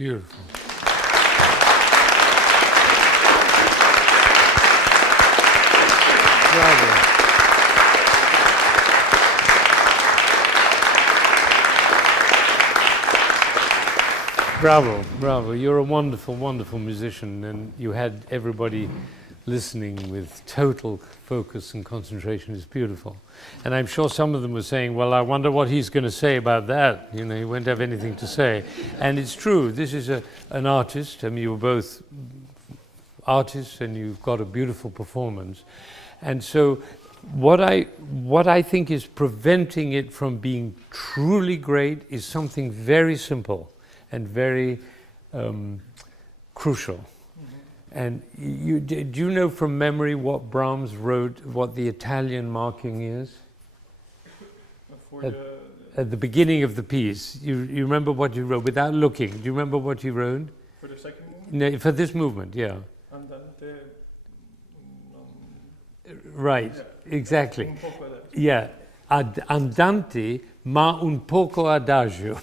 Beautiful. Bravo. Bravo, bravo. You're a wonderful, wonderful musician, and you had everybody listening with total focus and concentration. It's beautiful. And I'm sure some of them were saying, well, I wonder what he's going to say about that. You know, he won't have anything to say. And it's true. This is an artist. I mean, you were both artists, and you've got a beautiful performance. And so what I think is preventing it from being truly great is something very simple and very crucial. Mm-hmm. And do you know from memory what Brahms wrote, what the Italian marking is? At the beginning of the piece. You remember what you wrote without looking? Do you remember what you wrote? For the second movement? No, for this movement, yeah. Andante. Right, yeah. Exactly. Un poco adagio. Yeah. Andante, ma un poco adagio.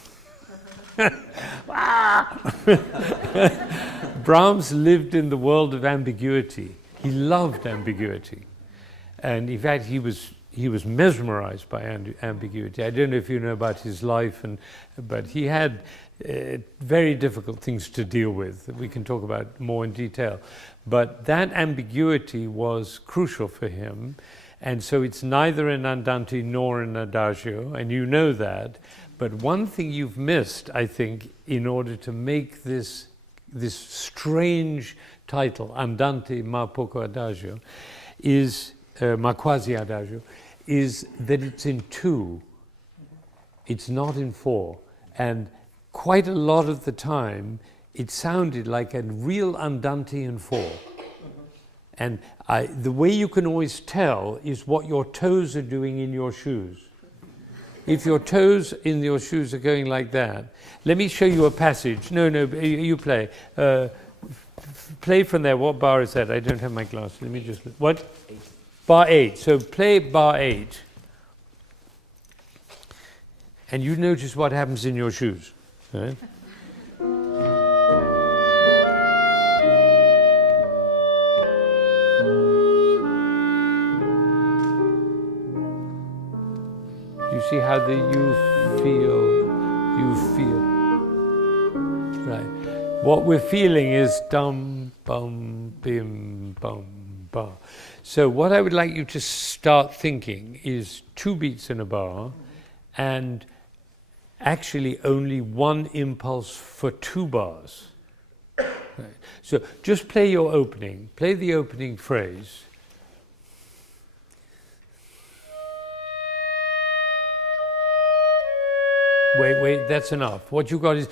Brahms lived in the world of ambiguity. He loved ambiguity, and in fact he was mesmerized by ambiguity. I don't know if you know about his life, but he had very difficult things to deal with that we can talk about more in detail. But that ambiguity was crucial for him, and so it's neither an andante nor an adagio, and you know that. But one thing you've missed, I think, in order to make this strange title, Andante ma poco adagio, is ma quasi adagio, is that it's in 2. It's not in 4. And quite a lot of the time, it sounded like a real Andante in 4. And the way you can always tell is what your toes are doing in your shoes. If your toes in your shoes are going like that, let me show you a passage. No, you play. Play from there. What bar is that? I don't have my glasses. Let me just look. What? 8. Bar 8. So play bar 8. And you notice what happens in your shoes. Right? You see how you feel. Right. What we're feeling is dum, bum, bim, bum, ba. So what I would like you to start thinking is 2 beats in a bar, and actually only 1 impulse for 2 bars. Right. So just play your opening. Play the opening phrase. Wait, that's enough. What you got is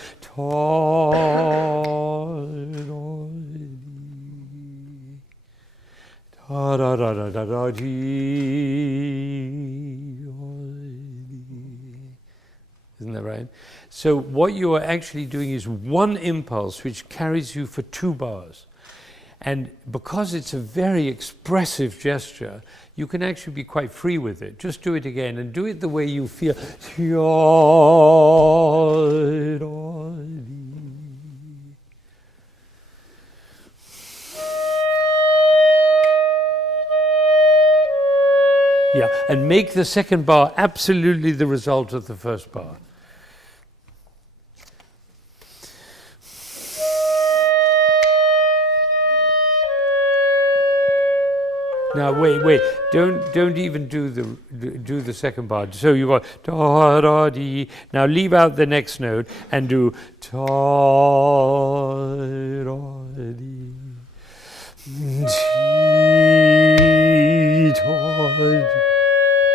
isn't that right? So what you are actually doing is 1 impulse which carries you for 2 bars. And because it's a very expressive gesture, you can actually be quite free with it. Just do it again and do it the way you feel. Yeah, and make the second bar absolutely the result of the first bar. Now wait! Don't even do the second bar. So you got da da dee. Now leave out the next note and do da da dee.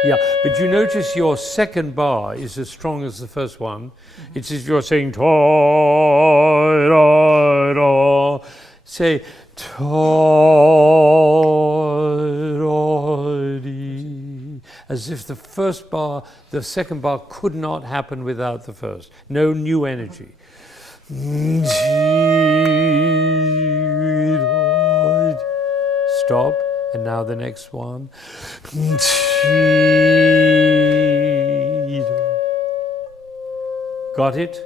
Yeah, but you notice your second bar is as strong as the first one. It's as you're saying da da da. Say as if the second bar could not happen without the first. No new energy. Stop, and now the next one. Got it?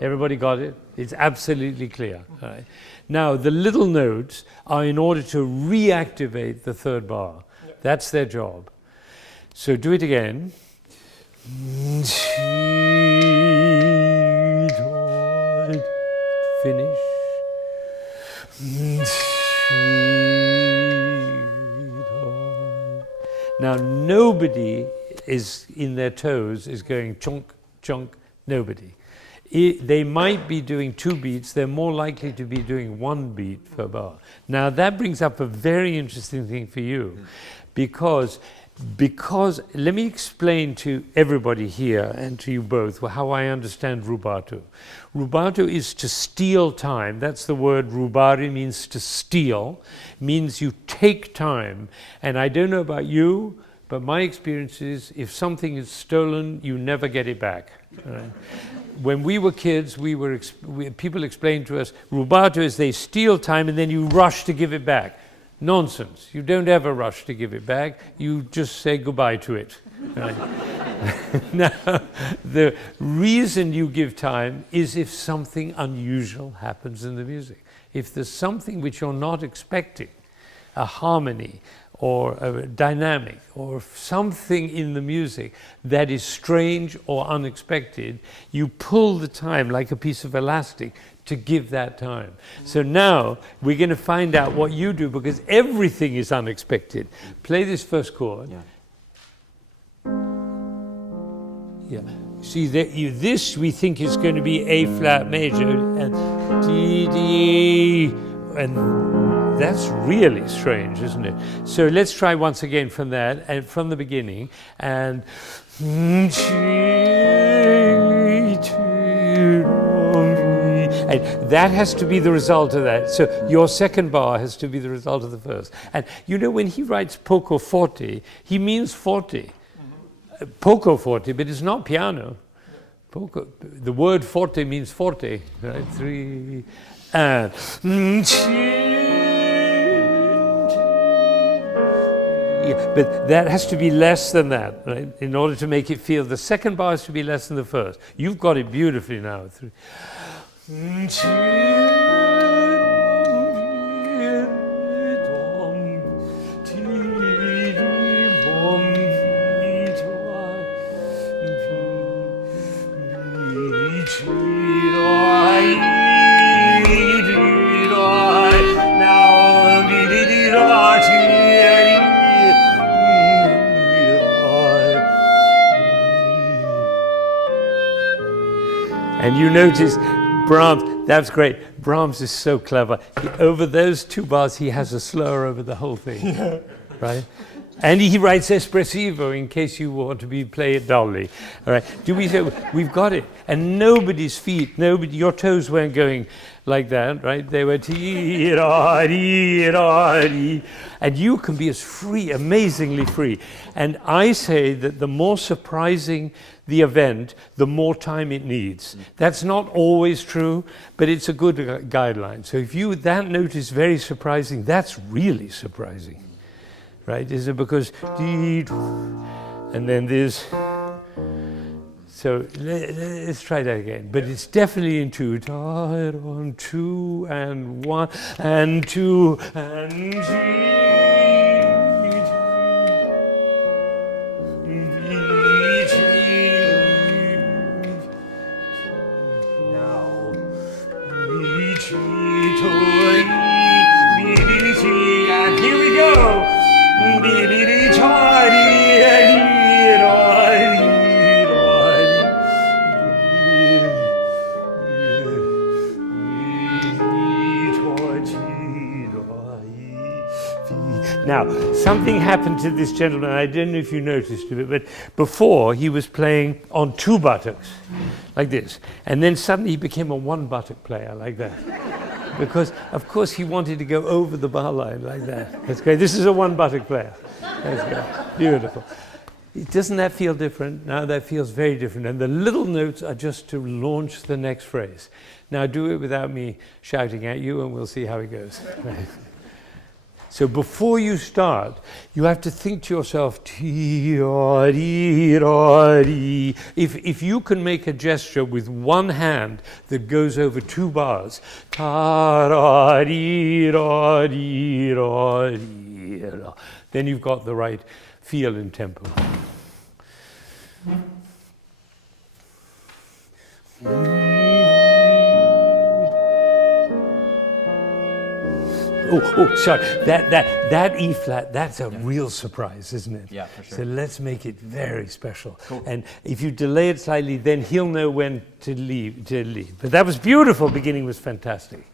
Everybody got it? It's absolutely clear. Right? Now, the little notes are in order to reactivate the third bar. Yep. That's their job. So do it again. Finish. Now, nobody is in their toes is going chunk, chunk, nobody. They might be doing 2 beats, they're more likely to be doing 1 beat per bar. Now that brings up a very interesting thing for you, because let me explain to everybody here and to you both how I understand rubato. Rubato is to steal time. That's the word rubare, means to steal, means you take time. And I don't know about you, but my experience is if something is stolen, you never get it back. Right? When we were kids, people explained to us, rubato is they steal time and then you rush to give it back. Nonsense. You don't ever rush to give it back. You just say goodbye to it. Right? Now, the reason you give time is if something unusual happens in the music. If there's something which you're not expecting, a harmony or a dynamic or something in the music that is strange or unexpected, you pull the time like a piece of elastic to give that time. So now we're going to find out what you do, because everything is unexpected. Play this first chord. Yeah. See, this we think is going to be A flat major, and D, D, and that's really strange, isn't it? So let's try once again from that, and from the beginning, and that has to be the result of that. So your second bar has to be the result of the first. And you know, when he writes poco forte, he means forte. Poco forte, but it's not piano. Poco, the word forte means forte, right? 3 and yeah, but that has to be less than that, right? In order to make it feel, the second bar has to be less than the first. You've got it beautifully now. And you notice Brahms, that's great. Brahms is so clever. Over those 2 bars, he has a slur over the whole thing, right? And he writes espressivo in case you want to play it dully. All right? We've got it. And nobody's feet, your toes weren't going like that, right? They were and you can be as free, amazingly free. And I say that the more surprising the event, the more time it needs. That's not always true, but it's a good guideline. So if that note is very surprising, that's really surprising. Right? Is it because and then this? So let's try that again. But it's definitely in 2. 2 and 1 and 2 and now. And here we go. Now, something happened to this gentleman. I don't know if you noticed it, but before he was playing on 2 buttocks, like this. And then suddenly he became a 1 buttock player, like that. Because, of course, he wanted to go over the bar line, like that. That's great. This is a 1 buttock player. That's great. Beautiful. Doesn't that feel different? Now that feels very different. And the little notes are just to launch the next phrase. Now do it without me shouting at you, and we'll see how it goes. Right. So before you start, you have to think to yourself, if you can make a gesture with one hand that goes over 2 bars, then you've got the right feel and tempo. Oh, sorry. That E flat, that's a real surprise, isn't it? Yeah, for sure. So let's make it very special. Cool. And if you delay it slightly, then he'll know when to leave. But that was beautiful. Beginning was fantastic.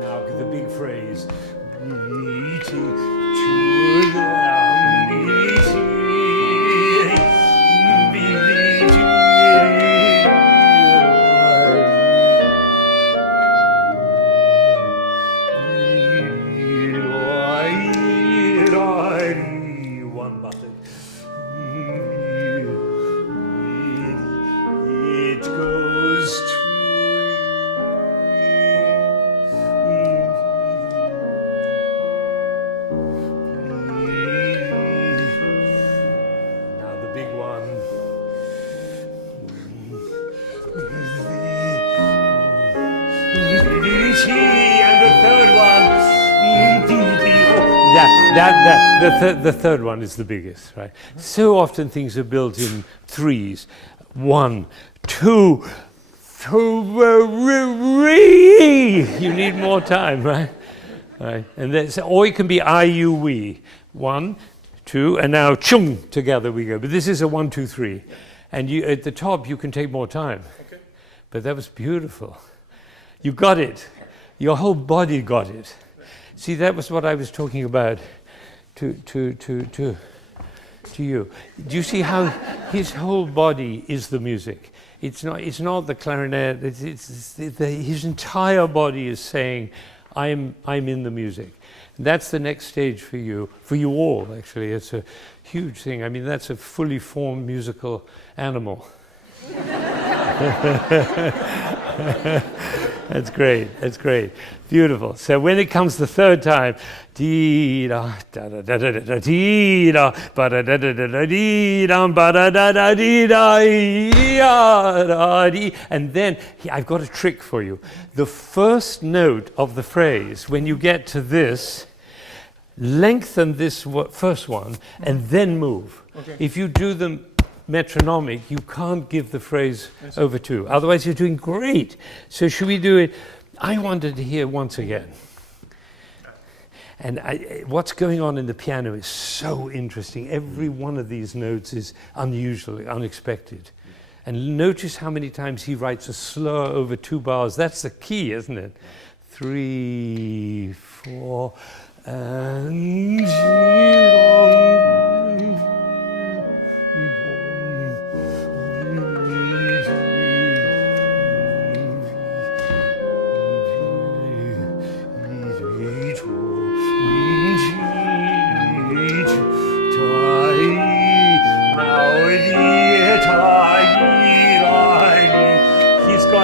Now the big phrase. One button. It goes to. Now the big one. And the third one. The third one is the biggest, right? So often things are built in threes. 1, 2, 3. You need more time, right? Right. And that's, or it can be I, U, we. 1, 2, and now chung together we go. But this is a 1, 2, 3, and you at the top you can take more time. Okay. But that was beautiful. You got it. Your whole body got it. See, that was what I was talking about to you. Do you see how his whole body is the music? It's not the clarinet. His entire body is saying, I'm in the music. And that's the next stage for you all, actually. It's a huge thing. I mean, that's a fully formed musical animal. That's great. That's great. Beautiful. So when it comes the third time, dee da da da da da da dee da ba da da da da da dee da ba da da da dee da da dee, and then I've got a trick for you. The first note of the phrase, when you get to this, lengthen this first one and then move. Okay. If you do them metronomic, you can't give the phrase over 2. Otherwise, you're doing great. So should we do it? I wanted to hear once again. And what's going on in the piano is so interesting. Every one of these notes is unusual, unexpected. And notice how many times he writes a slur over 2 bars. That's the key, isn't it? 3, 4, and he's got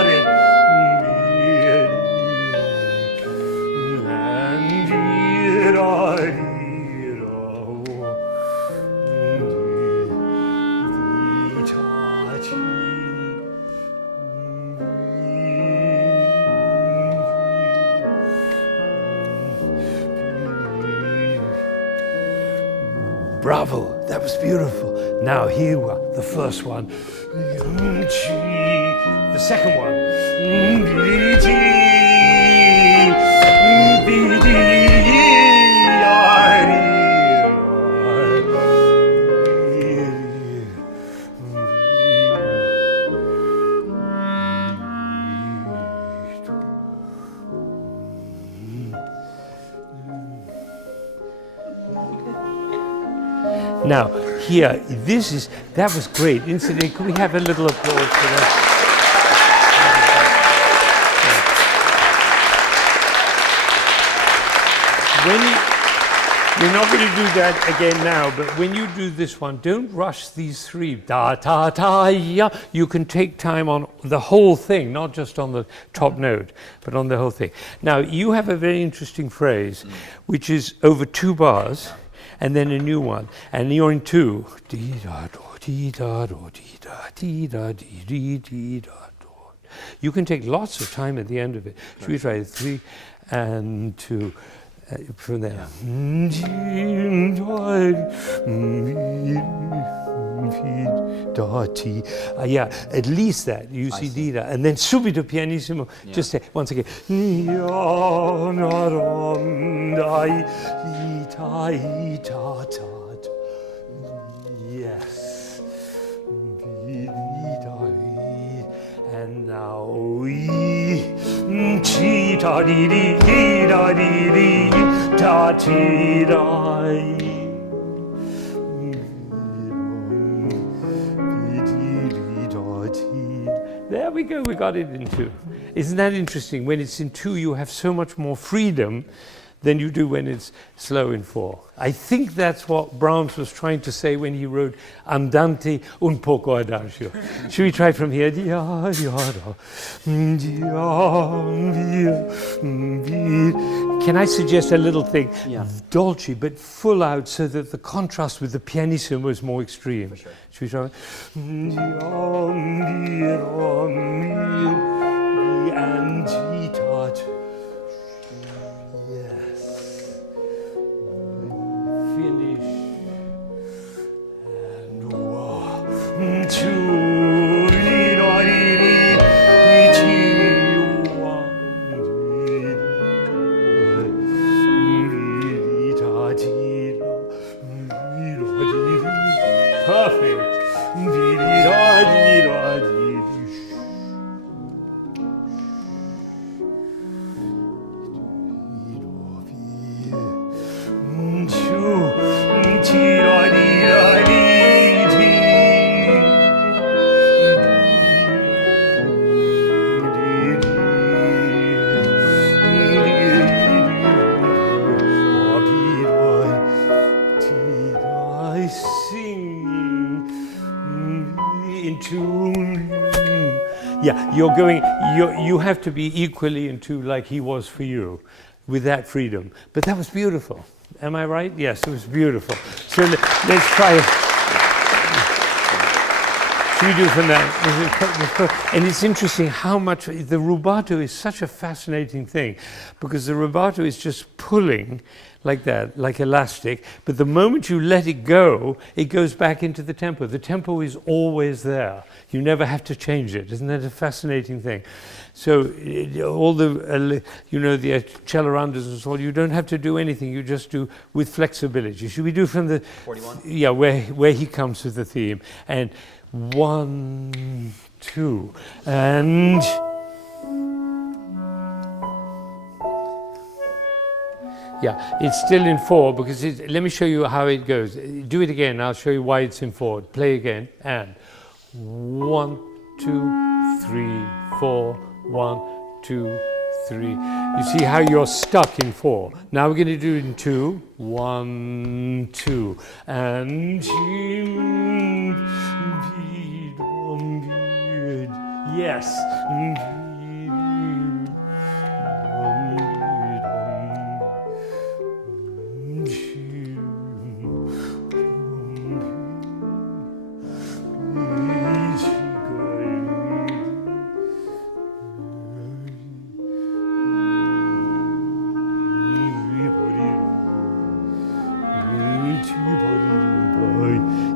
it. Bravo, that was beautiful. Now here we are, the first one. The second one. Now, here, that was great. Incidentally, could we have a little applause for that? We're not going to do that again now, but when you do this one, don't rush these three. Da, ta, ta, ya. You can take time on the whole thing, not just on the top note, but on the whole thing. Now, you have a very interesting phrase, which is over 2 bars, and then a new one, and you're in 2. Dee da do, dee da do, dee da, dee da, dee dee dee da do. You can take lots of time at the end of it. Should we try 3 and 2? From there. Yeah, at least that. You see Dida. And then subito pianissimo. Yeah. Just say once again. Yes. And now chi ta di di da di di ta ti da. There we go, we got it in 2. Isn't that interesting? When it's in 2, you have so much more freedom than you do when it's slow in 4. I think that's what Brahms was trying to say when he wrote Andante un poco adagio. Should we try from here? Can I suggest a little thing? Yeah. Dolce, but full out so that the contrast with the pianissimo is more extreme. For sure. Should we try? Finish and 1, 2, 3, perfect. Yeah, you have to be equally into like he was for you, with that freedom. But that was beautiful. Am I right? Yes, it was beautiful. So let's try it. Should we do from that? And it's interesting how much, the rubato is such a fascinating thing, because the rubato is just pulling like that, like elastic, but the moment you let it go, it goes back into the tempo. The tempo is always there. You never have to change it. Isn't that a fascinating thing? So all the, the acceleranders and so on, you don't have to do anything. You just do with flexibility. Should we do from the 41? Yeah, where he comes with the theme. And 1, 2, and yeah, it's still in 4 because let me show you how it goes. Do it again. I'll show you why it's in 4. Play again. And 1, 2, 3, 4. 1, 2, 3. You see how you're stuck in 4. Now we're going to do it in 2. 1, 2, and yes.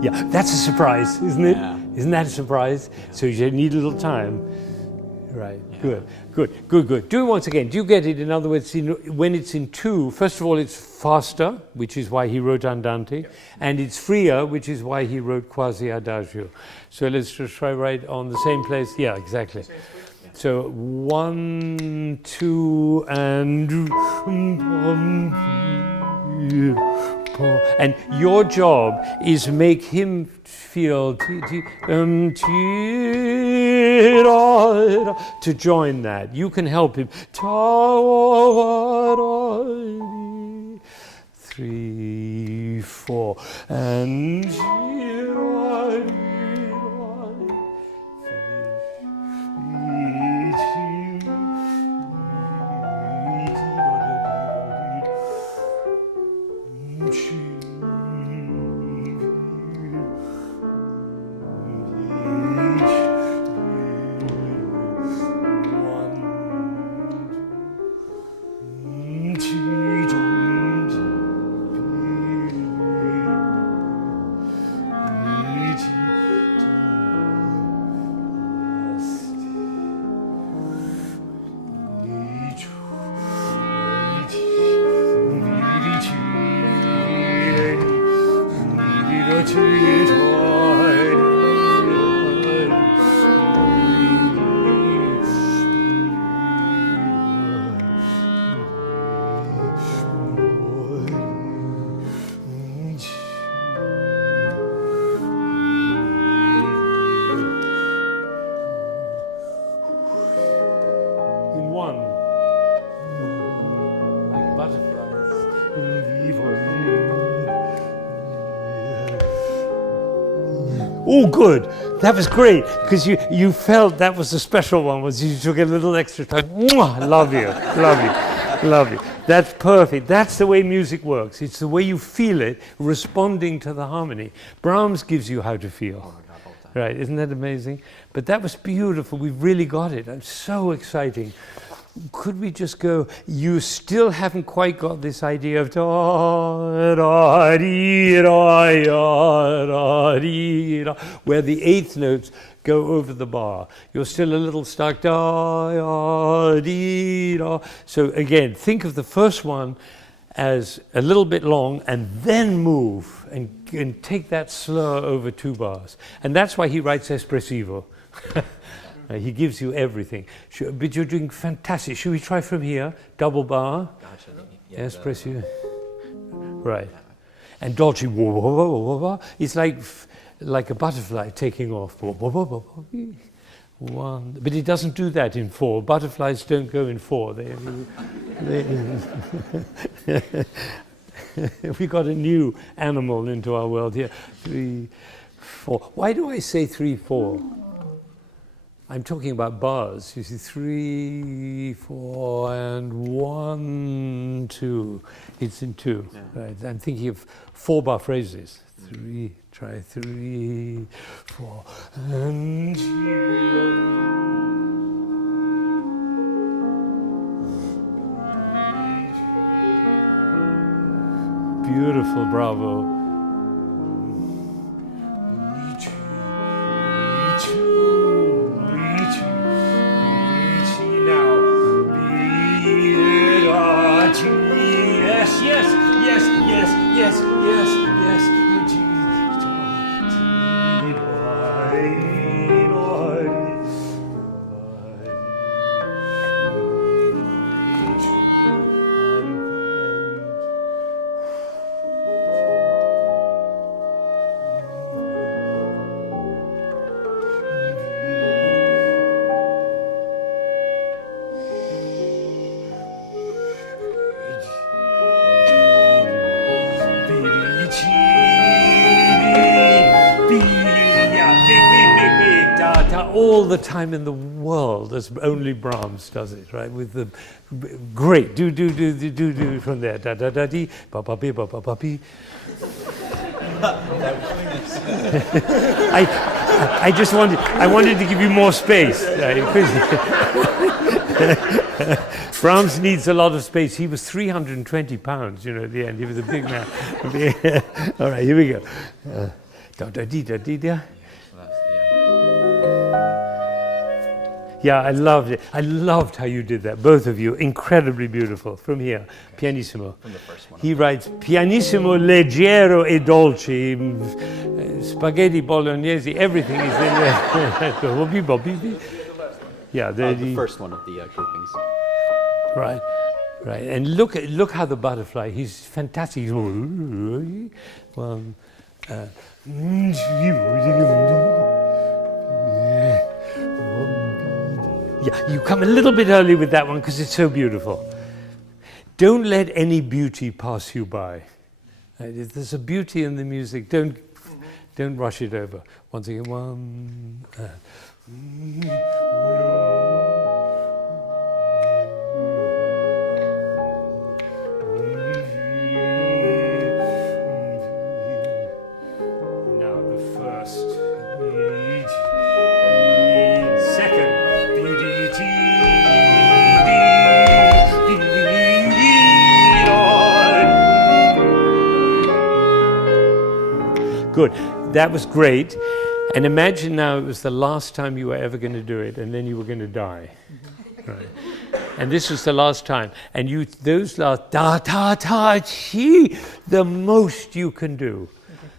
Yeah, that's a surprise, isn't it? Yeah. Isn't that a surprise? Yeah. So you need a little time. Right, yeah. Good. Do it once again. Do you get it? In other words, when it's in 2, first of all, it's faster, which is why he wrote Andante, yeah. And it's freer, which is why he wrote Quasi Adagio. So let's just try right on the same place. Yeah, exactly. Yeah. So 1, 2, and your job is make him feel to join that. You can help him. 3, 4, and oh, good. That was great, because you felt that was the special one, was you took a little extra time. Mwah! Love you, love you, love you. That's perfect. That's the way music works. It's the way you feel it, responding to the harmony. Brahms gives you how to feel. Right, isn't that amazing? But that was beautiful. We've really got it. It's so exciting. Could we just go, you still haven't quite got this idea of where the eighth notes go over the bar. You're still a little stuck. So again, think of the first one as a little bit long and then move and take that slower over 2 bars. And that's why he writes espressivo. He gives you everything. But you're doing fantastic. Should we try from here? Double bar. Gotcha. Espressivo. Right. And dolce. It's like a butterfly taking off. One. But it doesn't do that in 4. Butterflies don't go in 4. We got a new animal into our world here. 3, 4. Why do I say 3, 4? I'm talking about bars. You see, 3, 4, and 1, 2. It's in 2. Yeah. Right. I'm thinking of 4-bar phrases. 3, try 3, 4, and beautiful, bravo. All the time in the world, as only Brahms does it, right? With the great do from there, da da da dee, ba ba be ba ba ba be. I just wanted to give you more space. Brahms needs a lot of space. He was 320 pounds, at the end. He was a big man. All right, here we go. Da da dee da dee da. Yeah, I loved it. I loved how you did that, both of you. Incredibly beautiful. From here, pianissimo. From the first one. He writes, pianissimo, leggero e dolce, spaghetti bolognese, everything is in there. Yeah, the first one of the groupings. Right, right. And look how the butterfly, he's fantastic. Yeah, you come a little bit early with that one because it's so beautiful. Don't let any beauty pass you by. There's a beauty in the music. Don't rush it over. Once again, one. Now the first. Second. Good. That was great. And imagine now it was the last time you were ever going to do it, and then you were going to die. Right. And this was the last time. And those last da ta ta chi, the most you can do.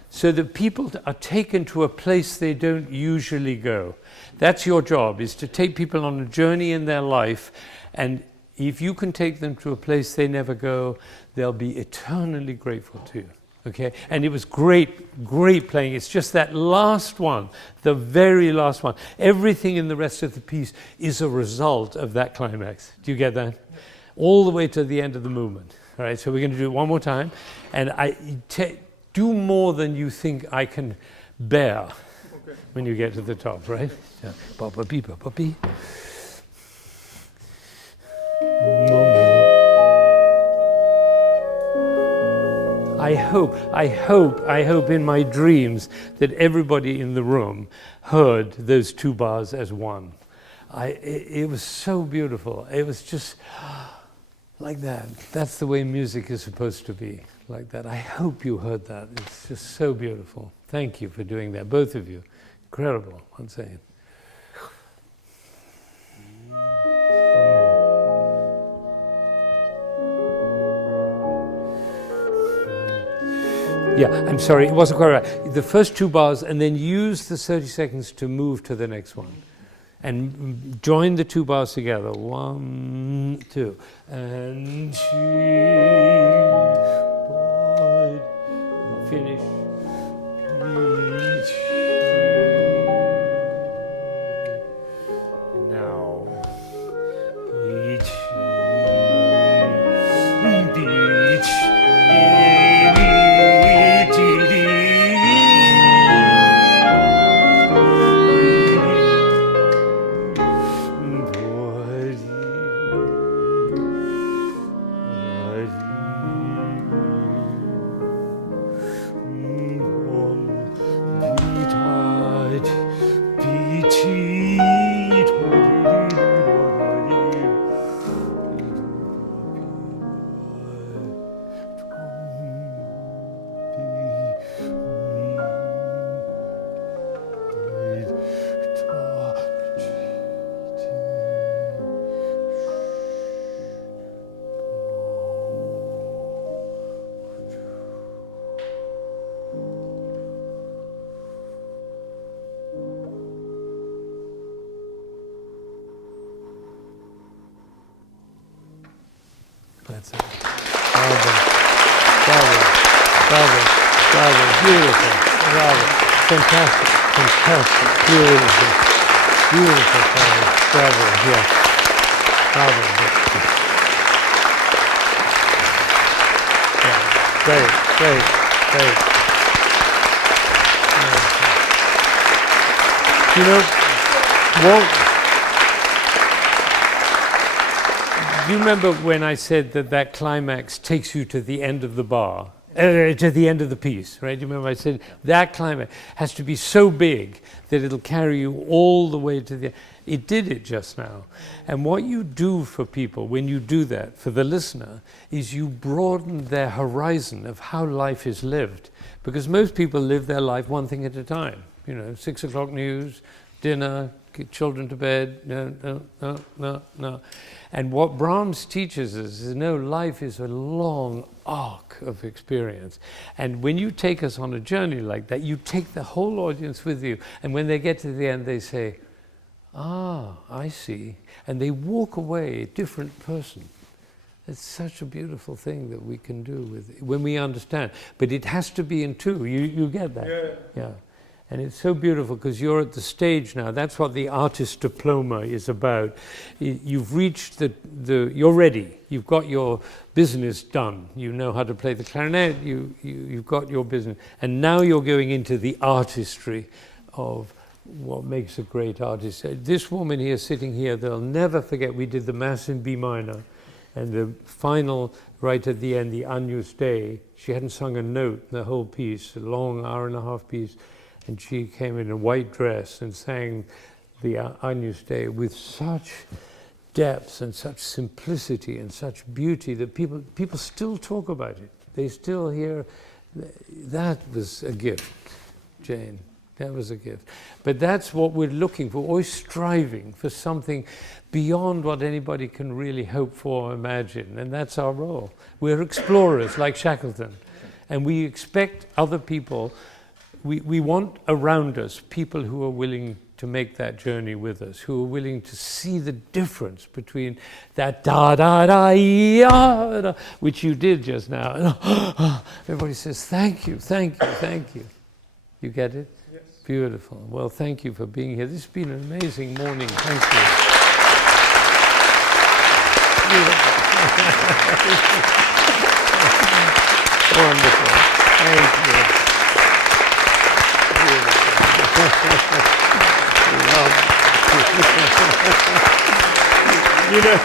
So that people are taken to a place they don't usually go. That's your job, is to take people on a journey in their life, and if you can take them to a place they never go, they'll be eternally grateful to you. Okay, and it was great, great playing. It's just that last one, the very last one. Everything in the rest of the piece is a result of that climax. Do you get that? All the way to the end of the movement. All right, so we're going to do it one more time, and do more than you think I can bear when you get to the top, right? Ba-ba-bee, ba-ba-bee. I hope in my dreams that everybody in the room heard those two bars as one. It was so beautiful. It was just like that. That's the way music is supposed to be, like that. I hope you heard that. It's just so beautiful. Thank you for doing that, both of you. Incredible, I'm saying. Yeah, I'm sorry, it wasn't quite right. The first two bars, and then use the 30 seconds to move to the next one. And join the two bars together. 1, 2. And finish. Now. That's it. Bravo. Bravo. Bravo. Bravo. Beautiful. Bravo. Fantastic. Fantastic. Beautiful. Beautiful. Bravo. Bravo. Yes. Bravo. Yeah. Great. Great. Great. You know, do you remember when I said that climax takes you to the end of the bar, to the end of the piece, right? Do you remember I said that climax has to be so big that it'll carry you all the way to the end. It did it just now. And what you do for people when you do that, for the listener, is you broaden their horizon of how life is lived. Because most people live their life one thing at a time. You know, 6 o'clock news, dinner, get children to bed, no. And what Brahms teaches us is, no, life is a long arc of experience. And when you take us on a journey like that, you take the whole audience with you. And when they get to the end, they say, ah, I see. And they walk away a different person. It's such a beautiful thing that we can do with it, when we understand. But it has to be in two. You get that? Yeah. Yeah. And it's so beautiful because you're at the stage now. That's what the artist diploma is about. You've reached you're ready. You've got your business done. You know how to play the clarinet. You've got your business. And now you're going into the artistry of what makes a great artist. This woman here, sitting here, they'll never forget. We did the Mass in B minor. And the final, right at the end, the Agnus Dei, she hadn't sung a note in the whole piece, a long hour-and-a-half piece. And she came in a white dress and sang the Agnus Dei with such depth and such simplicity and such beauty that people still talk about it. They still hear. That was a gift, Jane. That was a gift. But that's what we're looking for, always striving for something beyond what anybody can really hope for or imagine. And that's our role. We're explorers like Shackleton. And we expect other people. We want around us people who are willing to make that journey with us, who are willing to see the difference between that da-da-da-ya, which you did just now. Everybody says, thank you, thank you, thank you. You get it? Yes. Beautiful. Well, thank you for being here. This has been an amazing morning. Thank you. Wonderful. Thank you. You know,